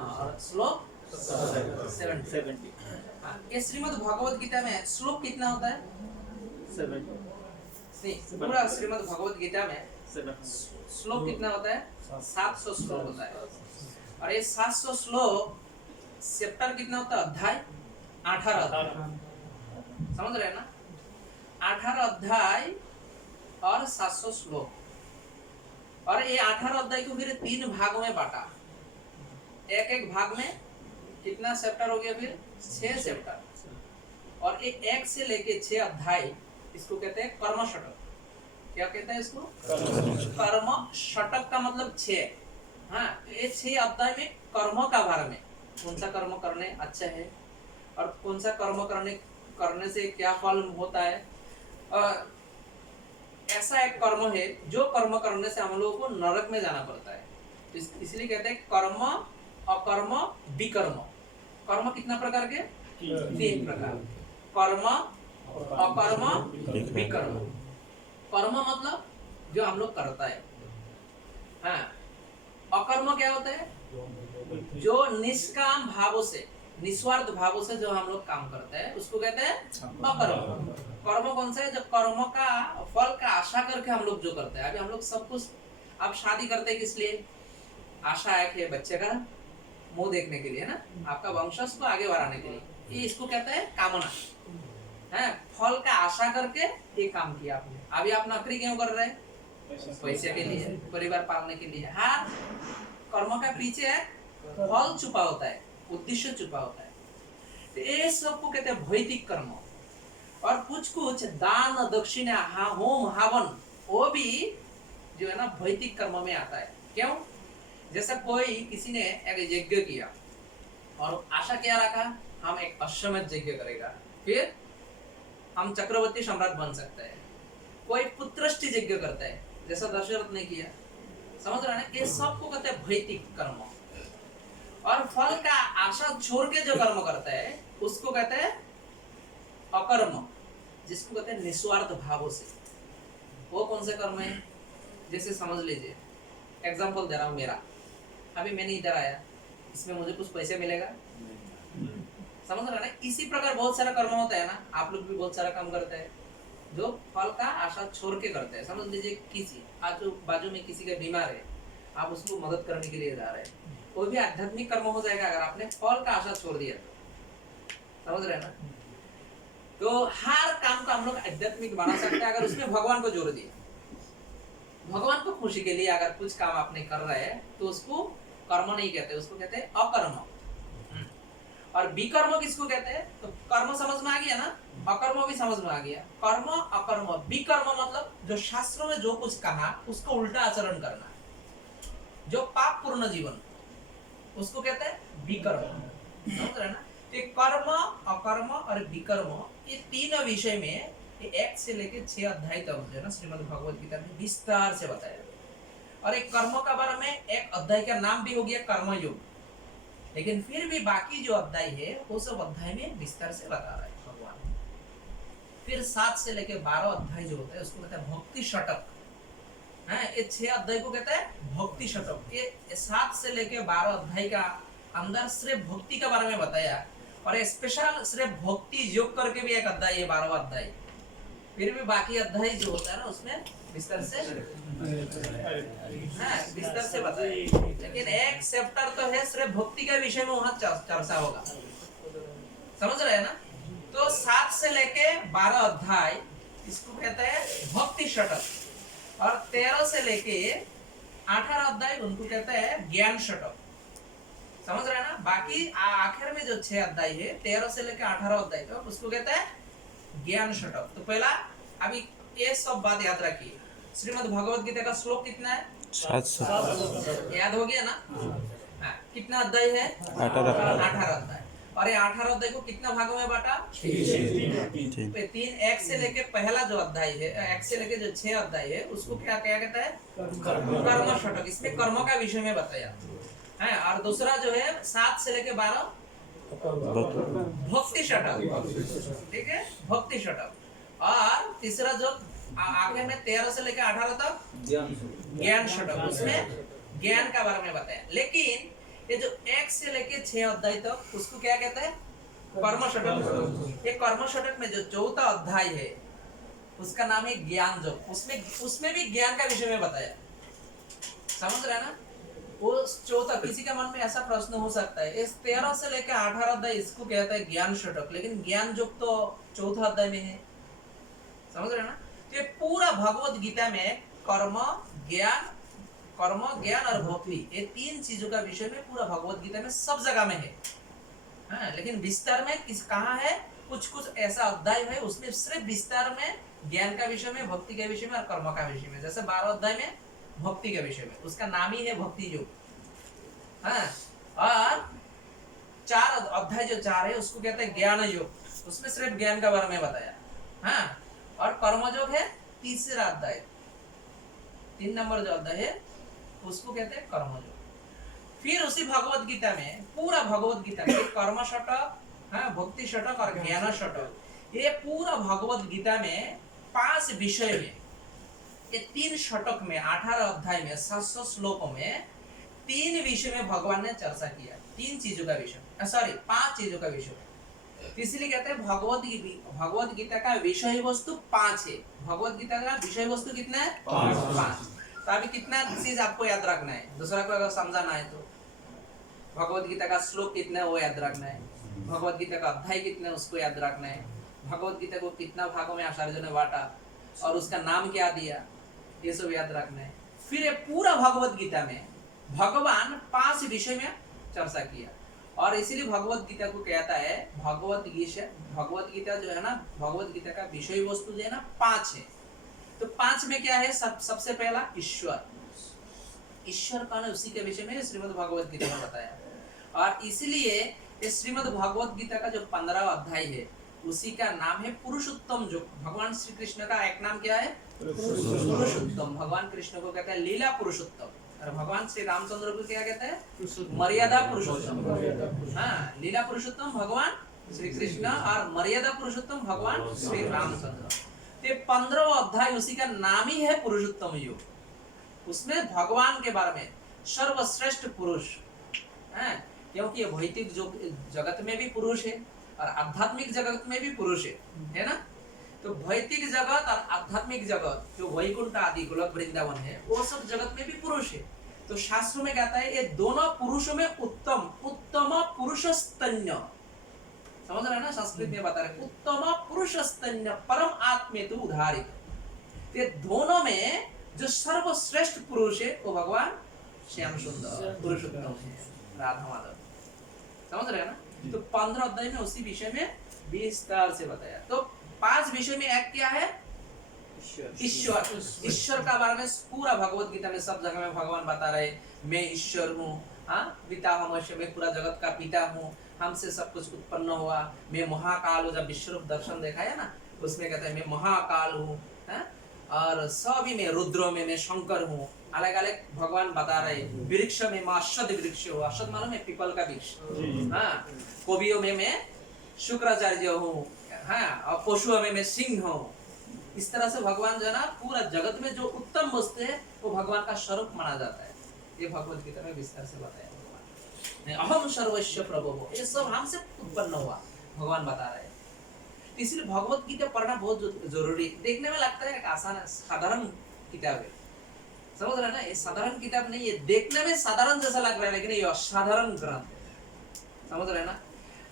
और श्लोक 70। ये श्रीमद् भगवत गीता में श्लोक कितना होता है? 7 पूरा श्रीमद् भगवत गीता में श्लोक कितना होता है? 700 श्लोक होता है। और ये 700 श्लोक चैप्टर कितना होता है? अध्याय 18 अध्याय। समझ रहे हैं ना? 18 अध्याय और 700 श्लोक। और ये 18 अध्याय को फिर 3 भागों में बांटा। एक भाग में कितना चैप्टर हो गया? फिर 6 चैप्टर। और ये 1 से लेके 6 अध्याय, इसको कहते हैं कर्म षटक। क्या कहते हैं इसको? कर्म षटक का मतलब 6। हाँ, ये 6 अध्याय में कर्मों का बारे में, कौन सा कर्म करने अच्छा है और कौन सा कर्म करने से क्या फल होता है। ऐसा एक कर्म है जो कर्म करने से हम लोगों को नरक में जाना पड़ता है। इसलिए कहते हैं कर्म, अकर्म, विकर्म। कर्म कितना प्रकार के? 3 प्रकार। कर्म, अकर्म, विकर्म। कर्म मतलब जो हम लोग करता है। हाँ, अकर्म क्या होता है? जो निष्काम भावों से, निस्वार्थ भावों से जो हम लोग काम करते हैं उसको कहते हैं अकर्म। कर्म कौन सा है? जो कर्म का फल का आशा करके हम लोग जो करते हैं। अभी हम लोग सब कुछ, आप शादी करते हैं किस लिए? आशा है कि बच्चे का मुंह देखने के लिए, है ना, आपका वंशज को आगे बढ़ाने के लिए। ये इसको कहते हैं कामना है। फल का आशा करके ये काम किया आपने। अभी आप नौकरी क्यों कर रहे हैं? पैसे के लिए, परिवार पालने के लिए। हाँ, कर्म का पीछे फल छुपा होता है, उद्देश्य छुपा होता है। तो ये सबको कहते हैं भौतिक कर्म। और कुछ दान, दक्षिणा, होम, हवन, वो भी जो है ना भौतिक कर्म में आता है। क्यों? जैसा कोई किसी ने एक यज्ञ किया और आशा क्या रखा, हम एक अश्वमेध यज्ञ करेगा, फिर हम चक्रवर्ती सम्राट बन सकते हैं। कोई पुत्रष्टि यज्ञ करता है, जैसा दशरथ ने किया। समझ रहे हैं? ये सबको कहते हैं भौतिक कर्म। और फल का आशा छोड़ के जो कर्म करता है उसको कहते हैं अकर्म, जिसको कहते हैं निस्वार्थ भावों से। वो कौन से कर्म है? जैसे समझ लीजिए, एग्जाम्पल दे रहा हूँ मेरा। अभी मैंने इधर आया, इसमें मुझे कुछ पैसे मिलेगा? समझ रहे हैं ना? इसी प्रकार बहुत सारा कर्म होता है ना। आप लोग भी बहुत सारा काम करते हैं जो फल का आशा छोड़ के करते हैं। समझ लीजिए किसी आजू बाजू में किसी का बीमार है, आप उसको मदद करने के लिए जा रहे हैं, वो भी आध्यात्मिक कर्म हो जाएगा अगर आपने फल का आशा छोड़ दिया तो। समझ रहे हैं ना? तो हर काम को हम लोग आध्यात्मिक बना सकते हैं अगर उसमें भगवान को जोड़ दिया। भगवान को खुशी के लिए अगर कुछ काम आपने कर रहे हैं तो उसको कर्म नहीं कहते, उसको कहते हैं अकर्म। और विकर्म किसको कहते हैं? तो कर्म समझ में आ गया ना, अकर्म भी समझ में आ गया। कर्म, अकर्म, विकर्म मतलब जो शास्त्रों में जो कुछ कहा उसको उल्टा आचरण करना, जो पाप पूर्ण जीवन, उसको कहते हैं विकर्म। समझ रहे ना? तो कर्म, अकर्म और विकर्म, ये 3 विषय में 1 से लेकर 6 अध्याय तक जो है ना श्रीमद् भगवत गीता में विस्तार से बताया। और एक कर्म का बारे में एक अध्याय का नाम भी हो गया कर्मयोग। लेकिन फिर भी बाकी जो अध्याय है वो सब अध्याय में विस्तार से बता रहा है भगवान। फिर 7 से लेकर 12 अध्याय जो होता है उसको कहते हैं भक्ति षटक। ये 6 अध्याय को कहते हैं भक्ति षटक। ये 7 से लेकर 12 अध्याय का अंदर सिर्फ भक्ति के बारे में बताया। और स्पेशल सिर्फ भक्ति योग करके भी एक अध्याय है, 12वां अध्याय। फिर भी बाकी अध्याय जो होता है ना उसमें विस्तार से बताया। लेकिन एक चैप्टर तो है सिर्फ भक्ति के विषय में, वहां चर्चा होगा। समझ रहे हैं ना? तो 7 से लेके 12 अध्याय इसको कहते हैं भक्ति षटक। और 13 से लेके 18 अध्याय उनको कहते हैं ज्ञान षटक। समझ रहे हैं ना? बाकी आखिर में जो 6 अध्याय है 13 से लेके 18 अध्याय तक उसको कहते हैं ज्ञान षटक। तो पहला अभी ये सब बात याद रखिए। श्रीमद् भगवत गीता का श्लोक कितना है? 700। याद हो गया ना? हाँ, कितना अध्याय है? 18 अध्याय। और ये 18 अध्याय को कितना भागों में बांटा? 3। 1 से लेके पहला जो अध्याय है, 1 से लेके जो 6 अध्याय है उसको क्या कहता है? कर्म षटक। इसमें कर्मों का विषय में बताया है। और दूसरा जो है 7 से लेके 12 भक्ति षटक। ठीक है, भक्ति षटक। और तीसरा जो आखिर में 13 से लेकर 18 तक ज्ञान षटक, उसमें ज्ञान का बारे में बताया। लेकिन ये जो 1 से लेके 6 अध्याय तक उसको क्या कहते हैं? कर्म षटक। ये कर्म षटक में जो चौथा अध्याय है उसका नाम है ज्ञान योग। उसमें भी ज्ञान का विषय में बताया। समझ रहे हैं ना? वो चौथा, किसी के मन में ऐसा प्रश्न हो सकता है इस 13 से लेकर 18 अध्याय इसको कहता है ज्ञान षटक, लेकिन ज्ञान योग तो चौथा अध्याय में है। समझ रहे हैं ना? तो ये पूरा भगवत गीता में कर्म ज्ञान और भक्ति, ये 3 चीजों का विषय में पूरा भगवत गीता में सब जगह में है। हाँ, लेकिन विस्तार में कहाँ है? कुछ ऐसा अध्याय है उसमें सिर्फ विस्तार में ज्ञान का विषय में, भक्ति के विषय में और कर्म का विषय में। जैसे 12 अध्याय में भक्ति के विषय में, उसका नाम ही है भक्ति योग। हाँ, और 4 अध्याय जो 4 है उसको कहते हैं ज्ञान योग, उसमें सिर्फ ज्ञान का बारे में बताया। हाँ, और कर्म योग है तीसरा अध्याय, 3 नंबर जो अध्याय है उसको कहते हैं कर्म योग। फिर उसी भगवत गीता में, पूरा भगवत गीता में कर्म षटक, हाँ, भक्ति षटक और ज्ञान षटक, ये पूरा भगवत गीता में 5 विषय में, ये 3 षटक में 18 अध्याय में 700 श्लोकों में 3 विषय में भगवान ने चर्चा किया। 3 चीजों का विषय, सॉरी 5 चीजों का विषय। इसलिए कहते हैं भगवत गीता का विषय वस्तु 5 है। भगवत गीता का विषय वस्तु कितना है? 5। तो अभी कितना चीज आपको याद रखना है? दूसरा को अगर समझाना है तो भगवत गीता का श्लोक कितना है वो याद रखना है, भगवत गीता का अध्याय कितना है उसको याद रखना है, भगवत गीता को कितना भागों में आचार्य ने बांटा और उसका नाम क्या दिया, ये सब याद रखना है। फिर ये पूरा भगवत गीता में भगवान 5 विषय में चर्चा किया, और इसीलिए भगवत गीता को कहता है भगवत गीता जो है ना, भगवत गीता का विषय वस्तु जो है ना 5 है। तो 5 में क्या है? सबसे पहला ईश्वर कौन है उसी के विषय में श्रीमद् भगवत गीता में बताया। और इसलिए श्रीमद् भगवत गीता का जो 15 अध्याय है उसी का नाम है पुरुषोत्तम योग। भगवान श्री कृष्ण का एक नाम क्या है? पुरुषोत्तम। भगवान कृष्ण को कहते हैं लीला पुरुषोत्तम, और भगवान श्री रामचंद्र को क्या कहते हैं? मर्यादा पुरुषोत्तम। हाँ, लीला पुरुषोत्तम भगवान श्री कृष्ण और मर्यादा पुरुषोत्तम भगवान श्री रामचंद्र। ये 15 अध्याय उसी का नाम ही है पुरुषोत्तम योग। उसमें भगवान के बारे में सर्वश्रेष्ठ पुरुष है, क्योंकि भौतिक जगत में भी पुरुष है और आध्यात्मिक जगत में भी पुरुष है ना? तो भौतिक जगत और आध्यात्मिक जगत जो वैकुंठ आदि गोलक वृंदावन है वो सब जगत में भी पुरुष है। तो शास्त्रों में कहता है ये दोनों पुरुषों में उत्तम पुरुषस्तन्य, समझ रहे हैं ना? संस्कृत में बता रहे उत्तम पुरुषस्तन्य परम आत्मे तु उदाहरित। ये दोनों में जो सर्वश्रेष्ठ पुरुष है वो भगवान श्याम सुंदर पुरुषोत्तम है, राधा माधव। समझ रहे हैं ना? तो 15 अध्याय में उसी विषय में विस्तार से बताया। तो 5 विषय में एक क्या है? ईश्वर का बारे में पूरा भगवत गीता में सब जगह में भगवान बता रहे मैं ईश्वर हूँ। हाँ, पिता हमस्य, मैं पूरा जगत का पिता हूँ, हमसे सब कुछ उत्पन्न हुआ, मैं महाकाल हूँ। जब विश्वरूप दर्शन देखा है ना उसमें कहता है मैं महाकाल हूँ, और सभी में रुद्रों में मैं शंकर हूँ। अलग अलग भगवान बता रहे। वृक्ष में मैं अश्वत्थ वृक्ष हूँ, अश्वत्थ मालूम है? पीपल का वृक्ष। हाँ, कवियों में मैं शुक्राचार्य हूँ, हाँ, और पशुओं में मैं सिंह हूँ। इस तरह से भगवान जो है ना पूरा जगत में जो उत्तम वस्तु है वो भगवान का स्वरूप माना जाता है। ये भगवत गीता में विस्तार से बताया भगवान। अहम सर्वस्व प्रभु, ये सब हमसे उत्पन्न हुआ भगवान बता रहे हैं। इसलिए भगवत गीता पढ़ना बहुत जरूरी। देखने में लगता है एक आसान साधारण किताब है, समझ रहे हैं ना? ये साधारण किताब नहीं है, देखने में साधारण जैसा लग रहा है लेकिन ये असाधारण ग्रंथ है। समझ रहे हैं ना?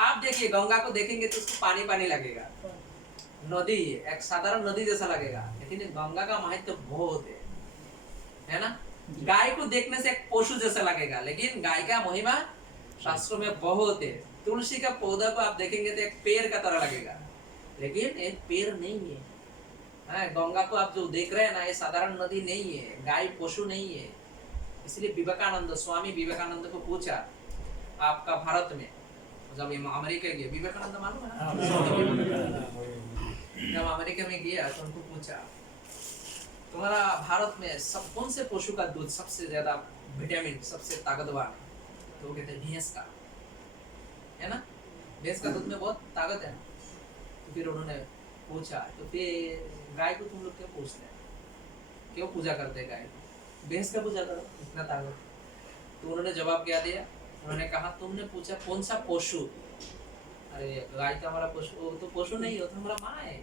आप देखिए गंगा को देखेंगे तो उसको पानी पानी लगेगा, नदी एक साधारण नदी जैसा लगेगा, लेकिन गंगा का महत्व तो बहुत है ना? गाय को देखने से एक पशु जैसा लगेगा, लेकिन गाय का महिमा शास्त्रों में बहुत है। तुलसी का पौधा को आप देखेंगे तो एक पेड़ का तरह लगेगा, लेकिन एक पेड़ नहीं है। हाँ, गंगा को आप जो देख रहे हैं ना ये साधारण नदी नहीं है, गाय पशु नहीं है। इसलिए विवेकानंद, स्वामी विवेकानंद को पूछा आपका भारत में जब अमेरिका गए, विवेकानंद मालूम है ना? जब अमेरिका में गया तो उनको पूछा तुम्हारा भारत में सब कौन से पशु का दूध सबसे ज्यादा विटामिन सबसे ताकतवर है? तो वो कहते हैं भैंस का, है ना? भैंस का दूध में बहुत ताकत है। तो फिर उन्होंने पूछा तो फिर गाय को तुम लोग क्यों पूछते हैं, क्यों पूजा करते हैं गाय को? भैंस का पूजा करो, इतना ताकत। तो उन्होंने जवाब क्या दिया? उन्होंने कहा तुमने पूछा कौन सा पशु, अरे गाय तो हमारा पशु, वो तो पशु नहीं, वो तो हमारा माँ है।